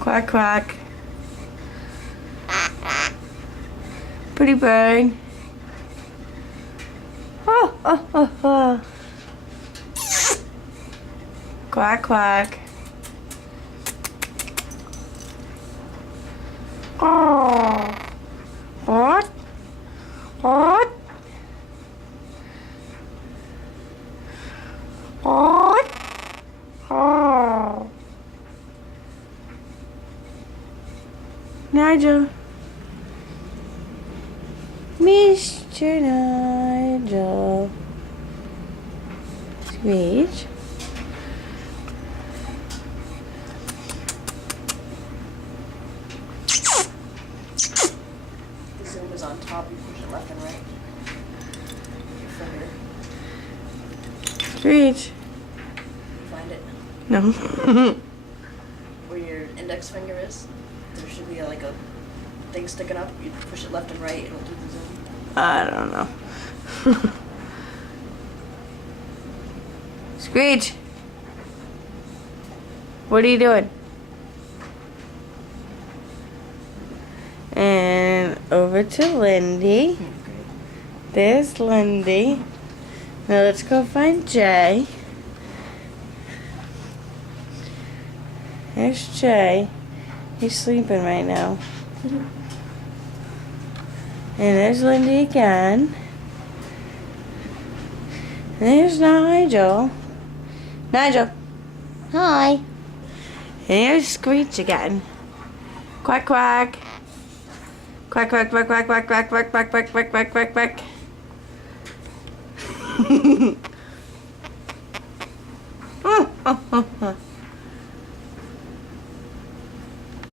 Quack, quack. Pretty bird. Oh, oh, oh, oh. Quack, quack. Oh. What? What? What? Oh. Nigel. Mr. Nigel. Screech. The zoom is on top, you push it left and right. Your finger. Screech. You find it. No. Where your index finger is, there should be like a thing sticking up. You push it left and right, it'll do the zoom. I don't know. Screech. What are you doing? And over to Lindy. There's Lindy. Now let's go find Jay. There's Jay. He's sleeping right now. And there's Lindy again. And there's Nigel. Nigel. Hi. And here's Screech again. Quack, quack. Quack, quack, quack, quack, quack, quack, quack, quack, quack, quack, quack, quack, quack. Oh, oh, oh, oh.